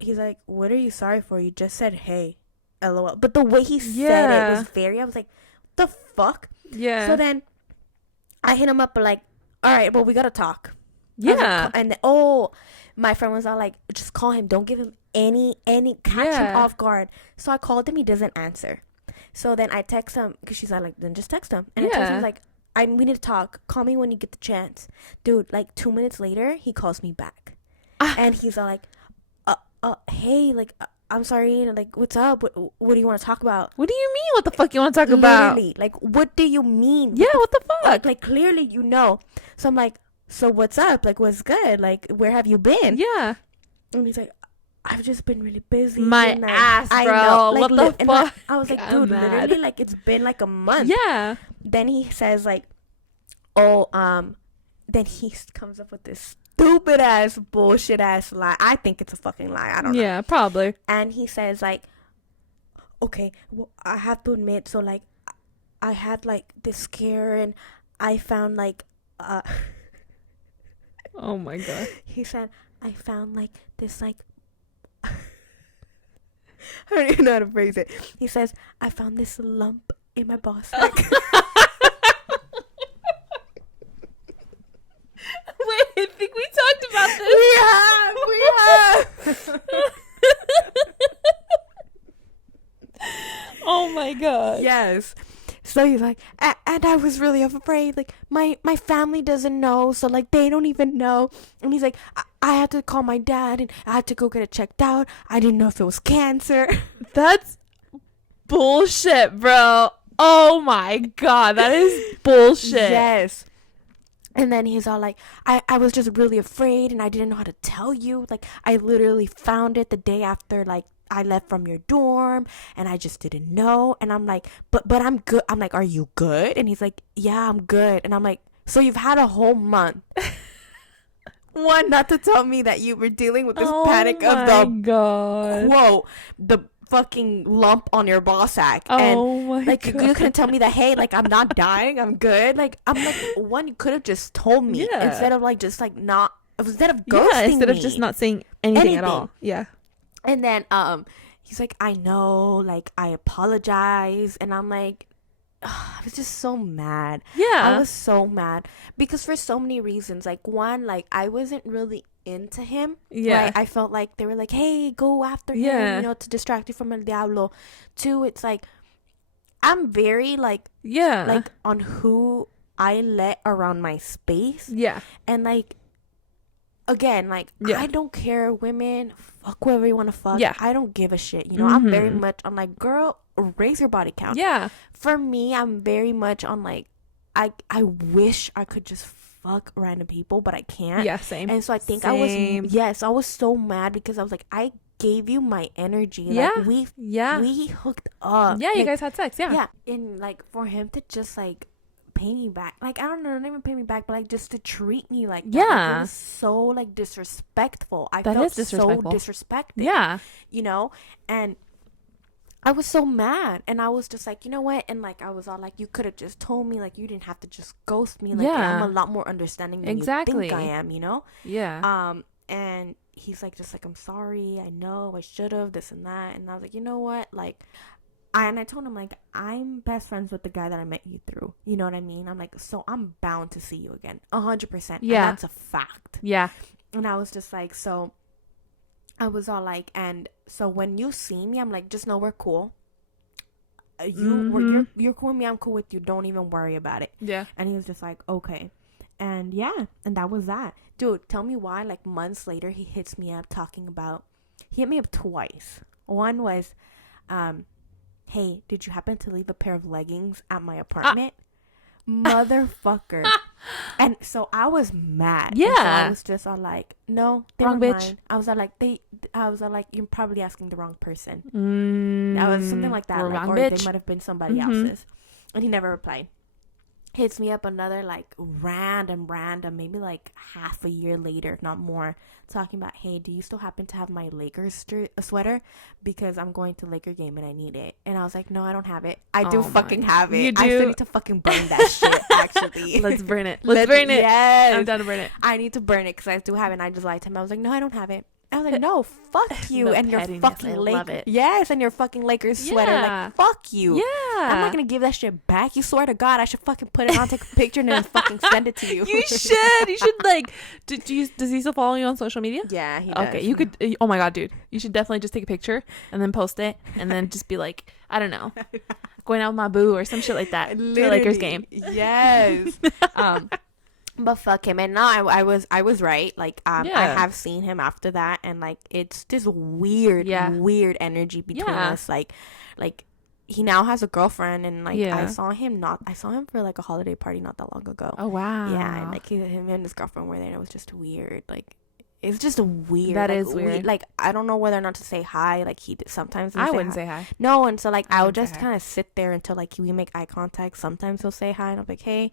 he's like, what are you sorry for? You just said, hey. LOL. But the way he said it was I was like, what the fuck? Yeah. So then I hit him up like, all right, well, we gotta talk. Yeah. Like, and then, my friend was all like, just call him. Don't give him any catch him off guard. So I called him. He doesn't answer. So then I text him because she's like, then just text him. And I text him like, we need to talk. Call me when you get the chance. Dude, like 2 minutes later, he calls me back. And he's all like, hey, like, I'm sorry, and like, what's up? What do you want to talk about? What do you mean? What the fuck you want to talk about? Literally, like, what do you mean? Yeah, what the fuck? Like, clearly, you know. So I'm like, so what's up? Like, what's good? Like, where have you been? Yeah. And he's like, I've just been really busy. My and, like, ass, bro. I know. Like, what the fuck? I was like, dude, literally, like, it's been like a month. Yeah. Then he says like, then he comes up with this stupid ass bullshit ass lie. I think it's a fucking lie. I don't know. Yeah, probably. And he says like, okay, well, I have to admit, so like, I had like this scare, and I found like, oh my god. He said, I found like this like, I don't even know how to phrase it. He says, I found this lump in my ball sack. Wait, I think we talked about this. We have. Oh my god. Yes. So he's like, and I was really afraid. Like, my family doesn't know, so like they don't even know. And he's like, I had to call my dad, and I had to go get it checked out. I didn't know if it was cancer. That's bullshit, bro. Oh my god, that is bullshit. Yes. And then he's all like, I was just really afraid, and I didn't know how to tell you. Like, I literally found it the day after, like, I left from your dorm, and I just didn't know. And I'm like, but I'm good. I'm like, are you good? And he's like, yeah, I'm good. And I'm like, so you've had a whole month. One, not to tell me that you were dealing with this panic of the fucking lump on your ball sack. And like, God. You couldn't tell me that, hey, like, I'm not dying, I'm good. Like, I'm like, one, you could have just told me instead of like just like not, instead of ghosting instead me. of just not saying anything at all. Yeah. And then he's like, I know, like, I apologize. And I'm like, I was just so mad. Yeah. I was so mad because for so many reasons. Like, one, like, I wasn't really into him. Yeah. Right? I felt like they were like, hey, go after him, you know, to distract you from El Diablo. Two, it's like, I'm very like, like, on who I let around my space. Yeah. And like, again, like, I don't care, women, fuck whoever you want to fuck. Yeah. I don't give a shit. You know, I'm very much on like, girl, raise your body count. Yeah. For me, I'm very much on like, I wish I could just fuck random people, but I can't. Yeah, same. And so I think I was so mad because I was like, I gave you my energy. Like, we hooked up. Yeah, like, you guys had sex. Yeah. Yeah. And like, for him to just like pay me back, like, I don't know, not even pay me back, but like just to treat me like that. Yeah. Like, it was so like disrespectful. I that felt is disrespectful. so disrespected. Yeah. You know? And I was so mad, and I was just like, you know what? And like I was all like, you could have just told me, like you didn't have to just ghost me. Like I'm a lot more understanding than you think I am, you know? Yeah. And he's like, just like, I'm sorry, I know I should have this and that. And I was like, you know what? Like, I told him, like, I'm best friends with the guy that I met you through. You know what I mean? I'm like, so I'm bound to see you again, 100%. Yeah. And that's a fact. Yeah. And I was just like, so I was all like, and so when you see me, I'm like, just know we're cool. You're cool with me, I'm cool with you. Don't even worry about it. Yeah. And he was just like, okay. And yeah, and that was that. Dude, tell me why, like months later, he hits me up talking about, he hit me up twice. One was, hey, did you happen to leave a pair of leggings at my apartment? Motherfucker. And so I was mad. Yeah. So I was just all like, no, wrong bitch. Mind. I was all like, you're probably asking the wrong person. That was something like that. Like, wrong or bitch. they might have been somebody else's. And he never replied. Hits me up another like random, maybe like half a year later, not more, talking about, hey, do you still happen to have my Lakers sweater? Because I'm going to Laker game and I need it. And I was like, no, I don't have it. I do fucking have it. You do? I still need to fucking burn that shit, actually. Let's burn it. Let's burn it. Yes. I'm down to burn it. I need to burn it because I do have it. And I just lied to him. I was like, no, I don't have it. I was like, no, fuck you The and your pettiness, fucking Lakers. Yes, and your fucking Lakers sweater. Yeah. Like, fuck you. Yeah. I'm not going to give that shit back. You swear to God, I should fucking put it on, take a picture, and then fucking send it to you. You should. You should, like, does he still follow you on social media? Yeah, he does. Okay, you could, oh my God, dude. You should definitely just take a picture and then post it and then just be like, I don't know, going out with my boo or some shit like that. To the Lakers game. Yes. But fuck him. And now I was right. Like, I have seen him after that, and like it's this weird energy between us. Like he now has a girlfriend, and like I saw him for like a holiday party not that long ago. Oh wow. Yeah, and like him and his girlfriend were there, and it was just weird. Like, it's just weird. That like, is weird. Like, I don't know whether or not to say hi. Like, he did sometimes. I wouldn't say hi. No, and so like I would just kind of sit there until like we make eye contact. Sometimes he'll say hi, and I'm like, hey,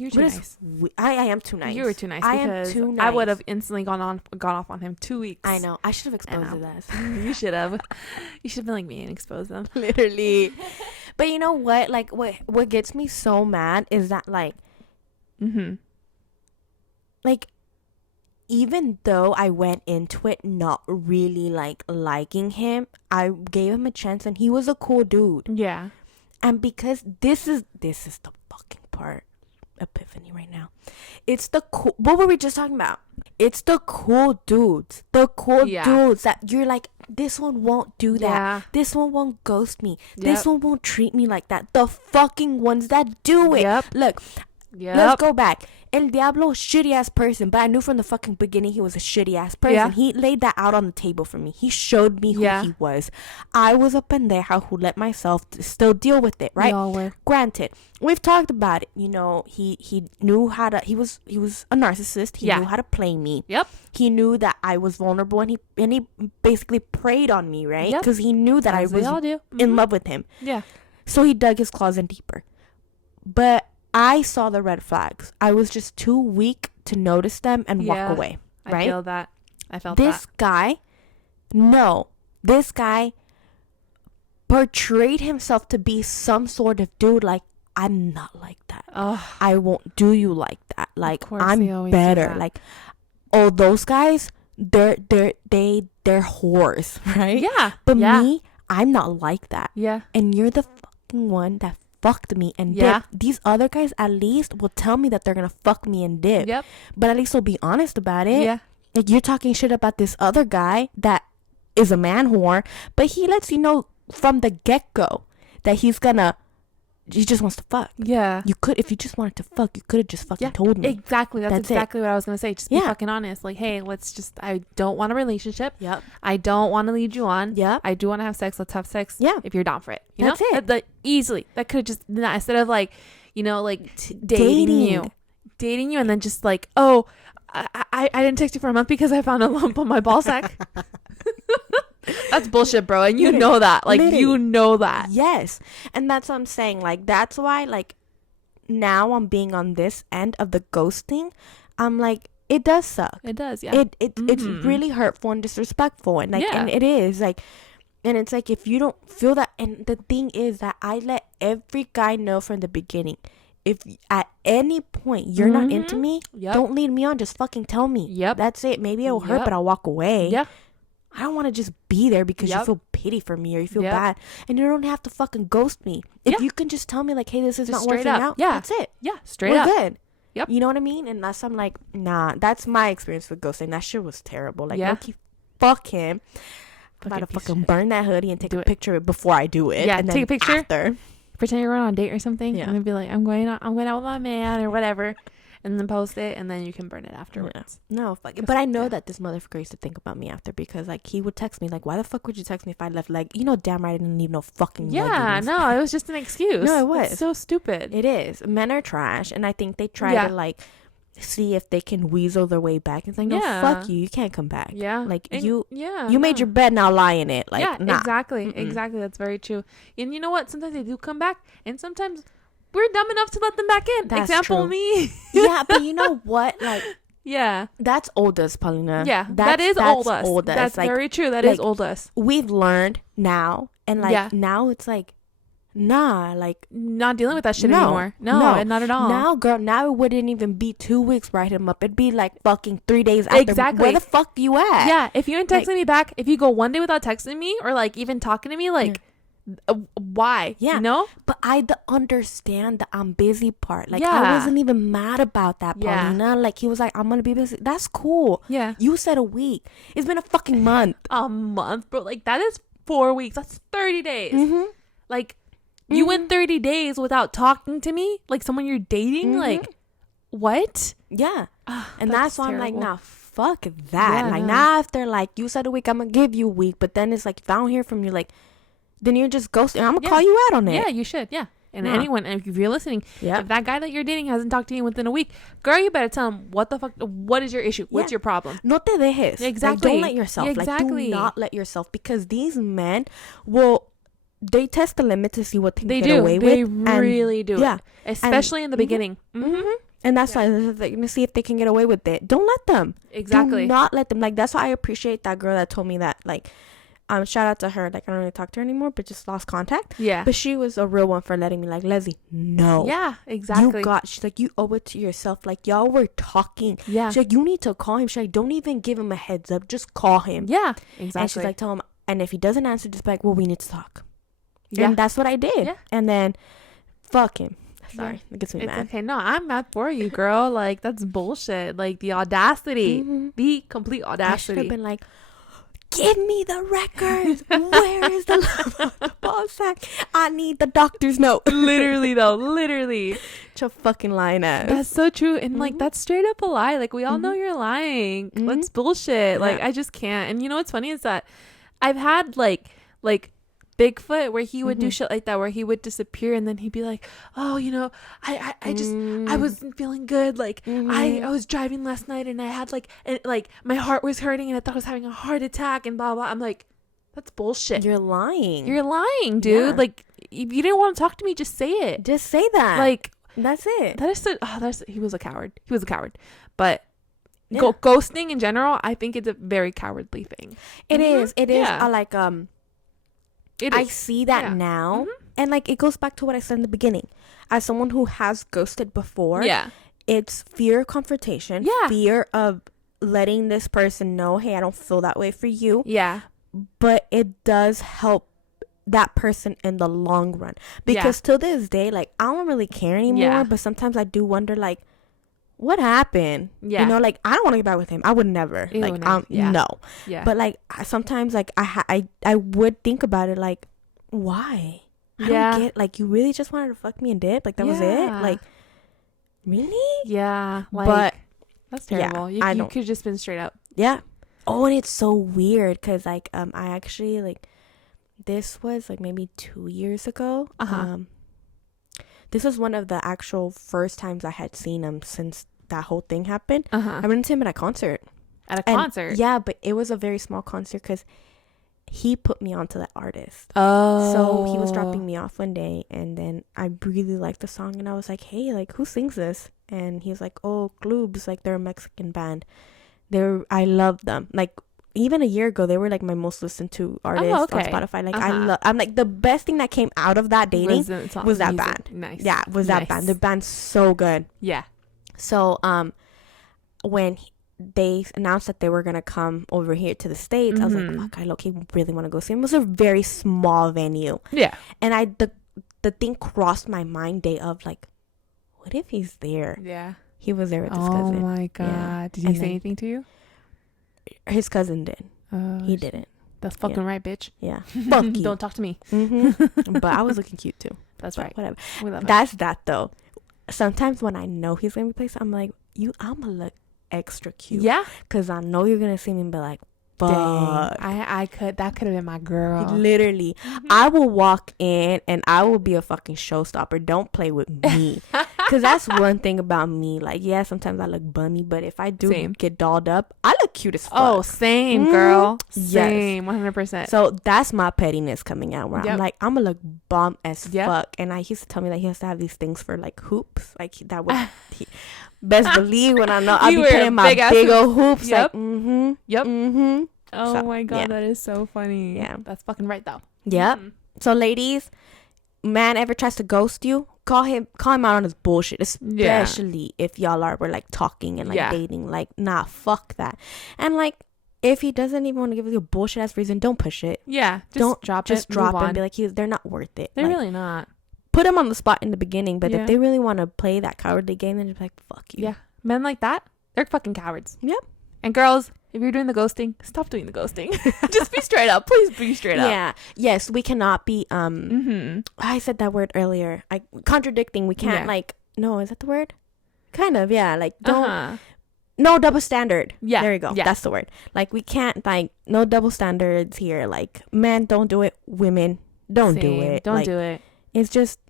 you're too nice. I am too nice. You were too nice. I am too nice. I would have instantly gone off on him 2 weeks. I know. I should have exposed his ass. You should have. You should have been like me and exposed them. Literally. But you know what? Like, what gets me so mad is that like, like, even though I went into it not really like liking him, I gave him a chance, and he was a cool dude. Yeah. And because this is the fucking part. Epiphany right now. It's the cool, what were we just talking about? It's the cool dudes that you're like, this one won't do that, this one won't ghost me, this one won't treat me like that. The fucking ones that do it. Look, let's go back. El Diablo, shitty ass person, but I knew from the fucking beginning he was a shitty ass person. He laid that out on the table for me. He showed me who he was. I was a pendeja who let myself still deal with it, right? We all were. Granted, we've talked about it. You know, he knew how to. He was a narcissist. He knew how to play me. He knew that I was vulnerable, and he basically preyed on me, right? Because he knew that I was in love with him. Yeah. So he dug his claws in deeper, but I saw the red flags. I was just too weak to notice them and walk away. Right? I feel that. I felt this guy. No, this guy portrayed himself to be some sort of dude. Like, I'm not like that. I won't do you like that. Like, I'm better. Like, oh, those guys, they're whores, right? Yeah. But me, I'm not like that. Yeah. And you're the fucking one that fucked me and dip. These other guys at least will tell me that they're gonna fuck me and dip. Yep. But at least they'll be honest about it. Yeah. Like, you're talking shit about this other guy that is a man whore, but he lets you know from the get-go that he just wants to fuck. Yeah. You could, if you just wanted to fuck, you could have just fucking told me. Exactly. That's exactly what I was going to say. Just be fucking honest. Like, hey, I don't want a relationship. Yep. I don't want to lead you on. Yep. I do want to have sex. Let's have sex. Yeah. If you're down for it. That's it. Easily. That could have just, instead of like, you know, like dating you and then just like, oh, I didn't text you for a month because I found a lump on my ball sack. That's bullshit, bro. And you know that. Like, you know that. Yes. And that's what I'm saying. Like, that's why, like, now I'm being on this end of the ghosting. I'm like, it does suck. It does, yeah. It's really hurtful and disrespectful. And, like, and it is. Like, And it's like, if you don't feel that, and the thing is that I let every guy know from the beginning, if at any point you're not into me, don't lead me on. Just fucking tell me. That's it. Maybe it'll hurt, but I'll walk away. I don't want to just be there because you feel pity for me or you feel bad. And you don't have to fucking ghost me. If you can just tell me like, hey, this is just not working out. That's it. We're good. You know what I mean? Unless I'm like, nah, that's my experience with ghosting. That shit was terrible. Like, low-key, fuck him. I'm about to fucking burn that hoodie and take a picture of it before I do it. Yeah, and take a picture. After. Pretend you're on a date or something. Yeah. And then be like, I'm going out with my man or whatever. And then post it, and then you can burn it afterwards. Yeah. No, fuck it. But I know that this motherfucker used to think about me after, because like he would text me like, why the fuck would you text me if I left damn right I didn't leave no fucking leggings. No, it was just an excuse. No, it was. It's so stupid. It is. Men are trash, and I think they try to like see if they can weasel their way back. It's like, no, fuck you can't come back. Like, and you made your bed, now lie in it. Like, exactly. That's very true. And you know what, sometimes they do come back, and sometimes we're dumb enough to let them back in. That's Example, true. me. But you know what, like, that's old us, Paulina. That is old us. That's like, very true. That is old us. We've learned now, and like now it's like, nah, like, not dealing with that shit anymore. No, not at all. Now, girl, now it wouldn't even be 2 weeks write him up. It'd be like fucking 3 days after. Exactly. Where the fuck you at? Yeah, if you ain't texting me back, if you go one day without texting me or like even talking to me, like, why? You know? But I understand the I'm busy part. Like, I wasn't even mad about that, Paulina. Like, he was like, I'm gonna be busy. That's cool. You said a week. It's been a fucking month. A month, bro. Like, that is 4 weeks. That's 30 days. Like, you went 30 days without talking to me, like someone you're dating. Like, what? And that's why I'm like, nah, fuck that. Like, now after like you said a week, I'm gonna give you a week. But then it's like, if I don't hear from you, like, then you're just ghosting. I'm gonna call you out on it. Yeah, you should. And anyone, if you're listening, if that guy that you're dating hasn't talked to you within a week, girl, you better tell him what the fuck. What is your issue? What's your problem? No te dejes. Exactly. Like, don't let yourself. Like, do not let yourself, because these men will. They test the limit to see what they can get away with. They really do. Yeah. Especially in the beginning. And that's why they're going to see if they can get away with it. Don't let them. Exactly. Do not let them. Like, that's why I appreciate that girl that told me that. Like, shout out to her. Like, I don't really talk to her anymore, but just lost contact. Yeah. But she was a real one for letting me, like, Leslie, no. Yeah, exactly. She's like, you owe it to yourself. Like, y'all were talking. Yeah. She's like, you need to call him. She's like, don't even give him a heads up. Just call him. Yeah, exactly. And she's like, tell him. And if he doesn't answer, just be like, well, we need to talk. And that's what I did. Yeah. And then, fuck him. Sorry, it gets me mad. Okay, no, I'm mad for you, girl. Like, that's bullshit. Like, the audacity, the complete audacity. I should have been like, give me the records. Where is the ball sack? I need the doctor's note. Literally, though, literally. Your fucking lying ass. That's so true. And like, that's straight up a lie. Like, we all know you're lying. That's bullshit. Like, I just can't. And you know what's funny is that I've had like Bigfoot where he would do shit like that, where he would disappear and then he'd be like, oh, you know, I wasn't feeling good, like I was driving last night and I had like my heart was hurting and I thought I was having a heart attack and blah blah. I'm like, that's bullshit. You're lying, dude. Like, if you didn't want to talk to me, just say it. Just say that. Like, that's it. That is so, he was a coward. But ghosting in general, I think it's a very cowardly thing. It is like I see that now, and like, it goes back to what I said in the beginning. As someone who has ghosted before, it's fear of confrontation, fear of letting this person know, hey, I don't feel that way for you. But it does help that person in the long run, because till this day, like, I don't really care anymore. But sometimes I do wonder, like, what happened? You know, like, I don't want to get back with him. I would never. Ew, like, no. No. But like, sometimes, like, I would think about it, like, why? I don't get, like, you really just wanted to fuck me and dip? Like, that was it? Like, really? Yeah. Like, but that's terrible. You could have just been straight up. Yeah. Oh, and it's so weird because, like, I actually, like, this was like maybe 2 years ago. This was one of the actual first times I had seen him since that whole thing happened. I went to him at a concert. Yeah, but it was a very small concert because he put me onto that artist. So he was dropping me off one day, and then I really liked the song, and I was like, hey, like, who sings this? And he was like, oh, Clubs, like, they're a Mexican band. I love them. Like, even a year ago, they were like my most listened to artist on Spotify. Like I'm like, the best thing that came out of that dating was that band. Nice. Yeah, that band. The band's so good. Yeah. So when they announced that they were gonna come over here to the States, I was like, fuck, I low-key really want to go see them. It was a very small venue. Yeah. And the thing crossed my mind day of, like, what if he's there? Yeah. He was there with his cousin. Oh my God. Yeah. Did he say anything to you? His cousin did. He didn't. That's fucking right, bitch. Yeah. Fuck you. Don't talk to me. But I was looking cute too. That's right. Whatever. We love That's that though. Sometimes when I know he's gonna be placed, I'm like, I'm gonna look extra cute. Yeah. Cause I know you're gonna see me and be like, fuck. Dang. That could have been my girl. Literally. I will walk in and I will be a fucking showstopper. Don't play with me. Cause that's one thing about me. Like, yeah, sometimes I look bummy, but if I do get dolled up, I look cute as fuck. Oh, same, girl. Same, 100%. So that's my pettiness coming out where I'm like, I'm gonna look bum as fuck. And I used to tell me that he has to have these things for like hoops. Like that would best believe when I know I'll be putting my big old hoops. Yep. Like, Oh so, my God, that is so funny. Yeah. That's fucking right though. Yep. So ladies, man ever tries to ghost you, call him out on his bullshit, especially if y'all were like talking and like dating. Like, nah, fuck that. And like, if he doesn't even want to give you a bullshit ass reason, don't push it. Yeah. Don't drop it and be like, they're not worth it. They're like, really not. Put them on the spot in the beginning, but if they really want to play that cowardly game, then just be like, fuck you. Yeah. Men like that, they're fucking cowards. Yep. And girls, if you're doing the ghosting, stop doing the ghosting. Just be straight up. Please be straight up. Yeah. Yes, we cannot be I said that word earlier. Contradicting. We can't like, no, is that the word? Kind of, yeah. Like, don't no double standard. Yeah. There you go. Yeah. That's the word. Like, we can't, like, no double standards here. Like, men, don't do it. Women, don't do it. Don't do it. It's just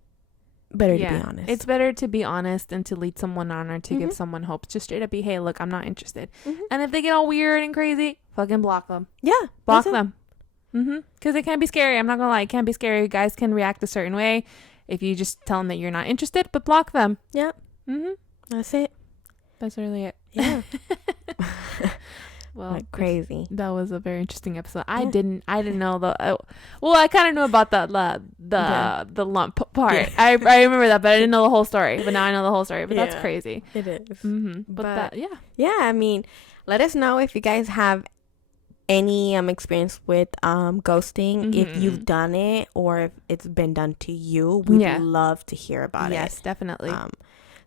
better to be honest. It's better to be honest and to lead someone on or to give someone hope. Just straight up be, hey, look, I'm not interested. And if they get all weird and crazy, fucking block them. Yeah. Block them. Because it can be scary. I'm not going to lie. It can be scary. Guys can react a certain way if you just tell them that you're not interested, but block them. Yeah. That's it. That's really it. Yeah. Well, like crazy. That was a very interesting episode. I didn't know well, I kind of knew about the lump part. Yeah. I remember that, but I didn't know the whole story. But now I know the whole story. But that's crazy. It is. But yeah. I mean, let us know if you guys have any experience with ghosting, if you've done it or if it's been done to you. We'd love to hear about it. Yes, definitely.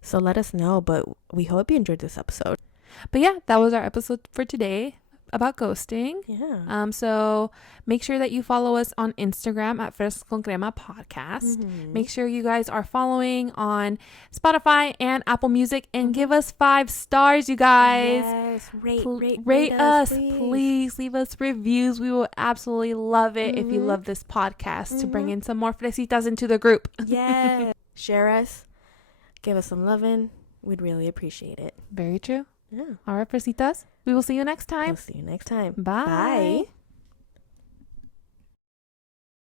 So let us know. But we hope you enjoyed this episode. But yeah, that was our episode for today about ghosting. Yeah. So make sure that you follow us on Instagram at Fresas con Crema Podcast. Make sure you guys are following on Spotify and Apple Music and give us 5 stars, you guys. Yes. Rate us. Please leave us reviews. We will absolutely love it if you love this podcast to bring in some more Fresitas into the group. Yeah. Share us. Give us some loving. We'd really appreciate it. Very true. Yeah. All right, Fresitas. We will see you next time. We'll see you next time. Bye. Bye.